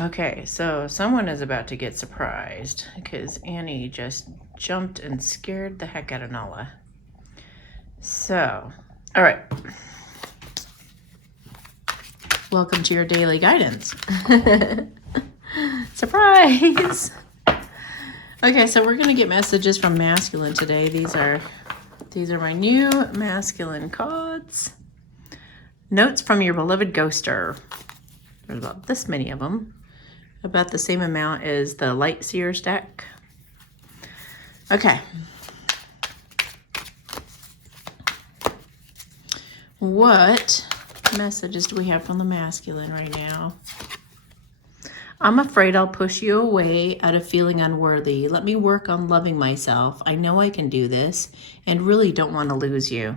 Okay, so someone is about to get surprised because Annie just jumped and scared the heck out of Nala. So, all right. Welcome to your daily guidance. Surprise! Okay, so we're gonna get messages from masculine today. These are my new masculine cards. Notes from your beloved ghoster. There's about this many of them. About the same amount as the Light Seers deck. Okay. What messages do we have from the masculine right now? I'm afraid I'll push you away out of feeling unworthy. Let me work on loving myself. I know I can do this and really don't want to lose you.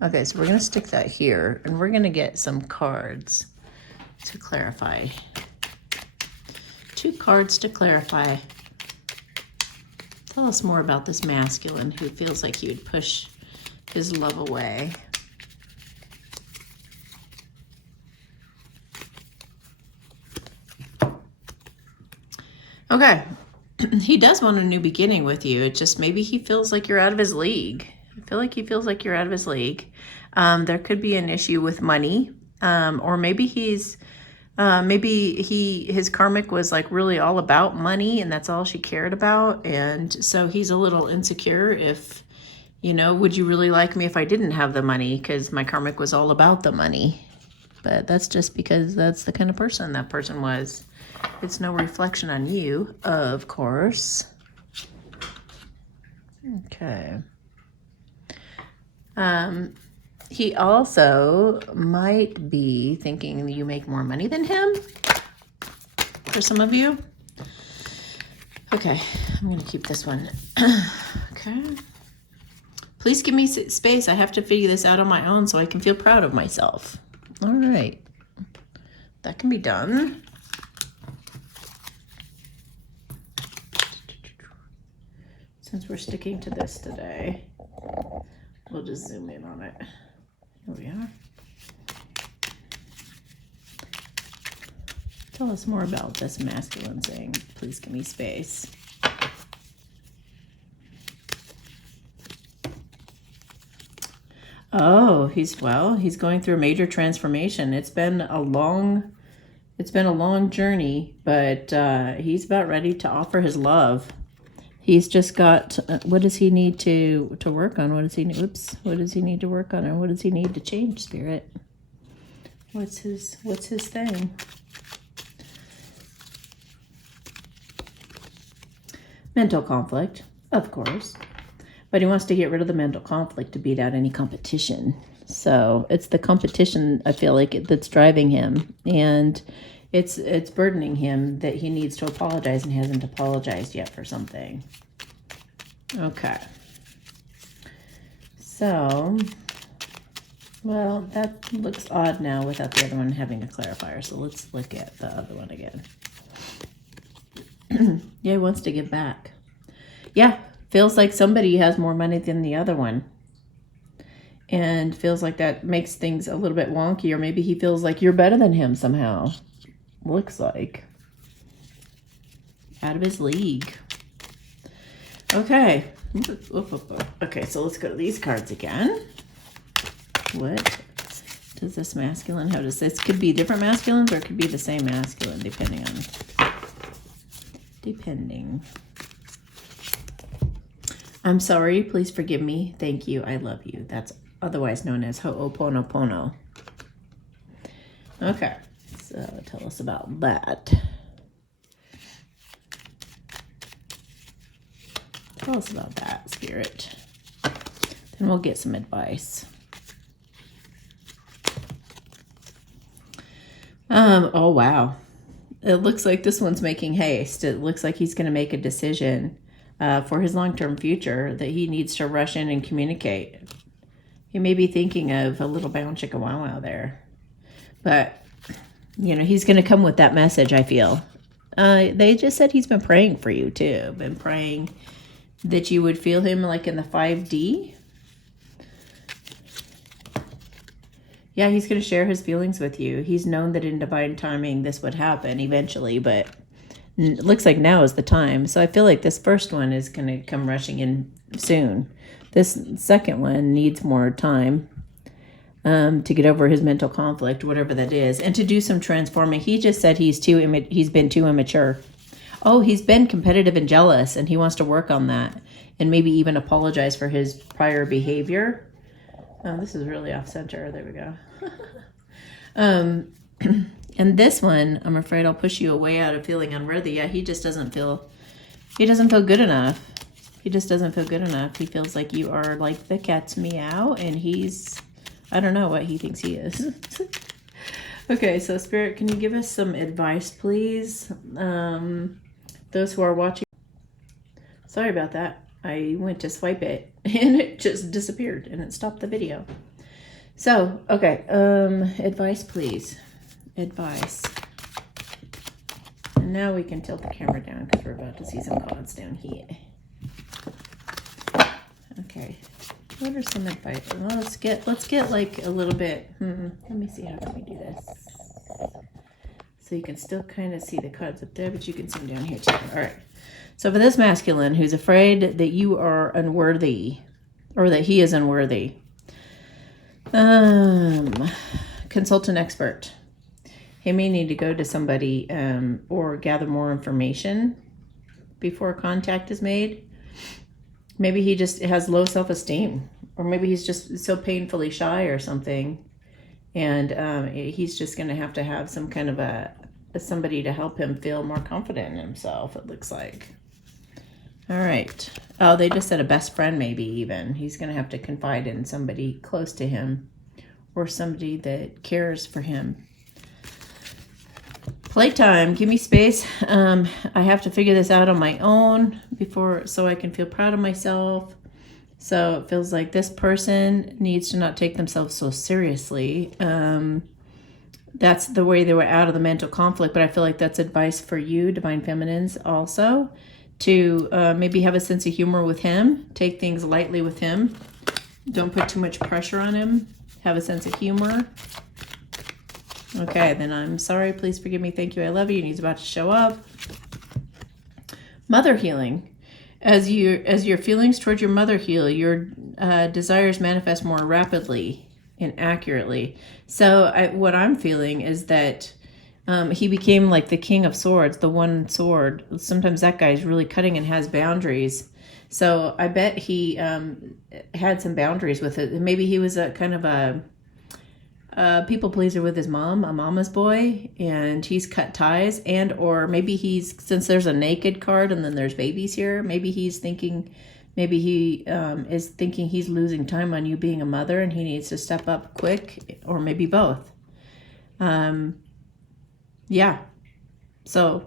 Okay, so we're going to stick that here and we're going to get some cards to clarify. 2 cards to clarify. Tell us more about this masculine who feels like he would push his love away. Okay, he does want a new beginning with you. It's just maybe he feels like you're out of his league. I feel like he feels like you're out of his league. There could be an issue with money, or maybe his karmic was like really all about money and that's all she cared about. And so he's a little insecure if, would you really like me if I didn't have the money? Because my karmic was all about the money. But that's just because that's the kind of person that person was. It's no reflection on you, of course. Okay. He also might be thinking you make more money than him, for some of you. Okay, I'm going to keep this one. Okay. Please give me space. I have to figure this out on my own so I can feel proud of myself. All right. That can be done. Since we're sticking to this today, we'll just zoom in on it. Here we are. Tell us more about this masculine saying, please give me space. Oh, he's going through a major transformation. It's been a long journey, but he's about ready to offer his love. He's just got, what does he need to work on? What does he need? Oops. What does he need to work on? Or what does he need to change, Spirit? What's his thing? Mental conflict, of course. But he wants to get rid of the mental conflict to beat out any competition. So it's the competition, I feel like, that's driving him. And it's burdening him that he needs to apologize and he hasn't apologized yet for something. Okay. So, well, that looks odd now without the other one having a clarifier. So let's look at the other one again. Yeah, he wants to give back. Yeah, feels like somebody has more money than the other one. And feels like that makes things a little bit wonky, or maybe he feels like you're better than him somehow. Looks like. Out of his league. Okay. Okay, so let's go to these cards again. What does this masculine, how does this, could be different masculines or it could be the same masculine, depending. I'm sorry, please forgive me. Thank you, I love you. That's otherwise known as Ho'oponopono. Okay, so tell us about that. Tell us about that, Spirit. Then we'll get some advice. Oh, wow. It looks like this one's making haste. It looks like he's going to make a decision for his long-term future that he needs to rush in and communicate. He may be thinking of a little bound chicka wow wow there. But, he's going to come with that message, I feel. They just said he's been praying for you, too. Been praying that you would feel him like in the 5D. Yeah, he's going to share his feelings with you. He's known that in divine timing this would happen eventually, but it looks like now is the time. So I feel like this first one is going to come rushing in soon. This second one needs more time to get over his mental conflict, whatever that is, and to do some transforming. He just said he's been too immature. Oh, he's been competitive and jealous, and he wants to work on that and maybe even apologize for his prior behavior. Oh, this is really off center. There we go. And this one, I'm afraid I'll push you away out of feeling unworthy. Yeah, he doesn't feel good enough. He just doesn't feel good enough. He feels like you are like the cat's meow, and I don't know what he thinks he is. Okay, so Spirit, can you give us some advice, please? Those who are watching. Sorry about that. I went to swipe it and it just disappeared and it stopped the video. So, okay, advice, please. Advice. And now we can tilt the camera down because we're about to see some cards down here. Okay. What are some advice? Well, let's get like a little bit. Let me see, how can we do this? So you can still kind of see the cards up there, but you can see them down here too. All right. So for this masculine who's afraid that you are unworthy, or that he is unworthy, consult an expert. He may need to go to somebody or gather more information before contact is made. Maybe he just has low self-esteem, or maybe he's just so painfully shy or something, and he's just going to have some kind of somebody to help him feel more confident in himself, it looks like. All right. Oh, they just said a best friend, maybe even. He's going to have to confide in somebody close to him or somebody that cares for him. Playtime. Give me space. I have to figure this out on my own so I can feel proud of myself. So it feels like this person needs to not take themselves so seriously. That's the way they were out of the mental conflict, but I feel like that's advice for you, Divine Feminines, also, to maybe have a sense of humor with him. Take things lightly with him. Don't put too much pressure on him. Have a sense of humor. Okay, then I'm sorry. Please forgive me. Thank you. I love you. And he's about to show up. Mother healing. As your feelings towards your mother heal, your desires manifest more rapidly and accurately. So what I'm feeling is that he became like the King of Swords, the one sword. Sometimes that guy's really cutting and has boundaries. So I bet he had some boundaries with it. Maybe he was a kind of a people pleaser with his mom, a mama's boy, and he's cut ties. And or maybe since there's a naked card and then there's babies here, maybe he is thinking he's losing time on you being a mother and he needs to step up quick, or maybe both. Yeah. So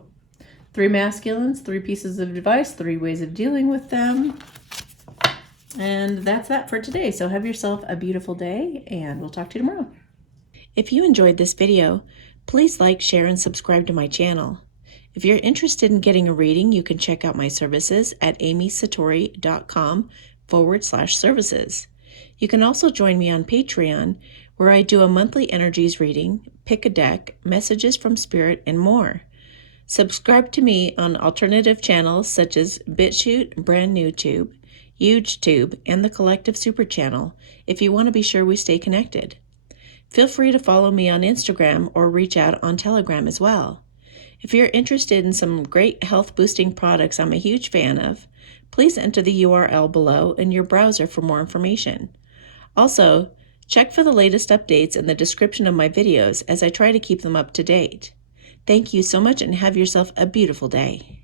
3 masculines, 3 pieces of advice, 3 ways of dealing with them. And that's that for today. So have yourself a beautiful day, and we'll talk to you tomorrow. If you enjoyed this video, please like, share, and subscribe to my channel. If you're interested in getting a reading, you can check out my services at amysatori.com/services. You can also join me on Patreon, where I do a monthly energies reading, pick a deck, messages from spirit, and more. Subscribe to me on alternative channels such as BitChute, Brand New Tube, HugeTube, and the Collective Super Channel if you want to be sure we stay connected. Feel free to follow me on Instagram or reach out on Telegram as well. If you're interested in some great health boosting products I'm a huge fan of, please enter the URL below in your browser for more information. Also, check for the latest updates in the description of my videos as I try to keep them up to date. Thank you so much and have yourself a beautiful day.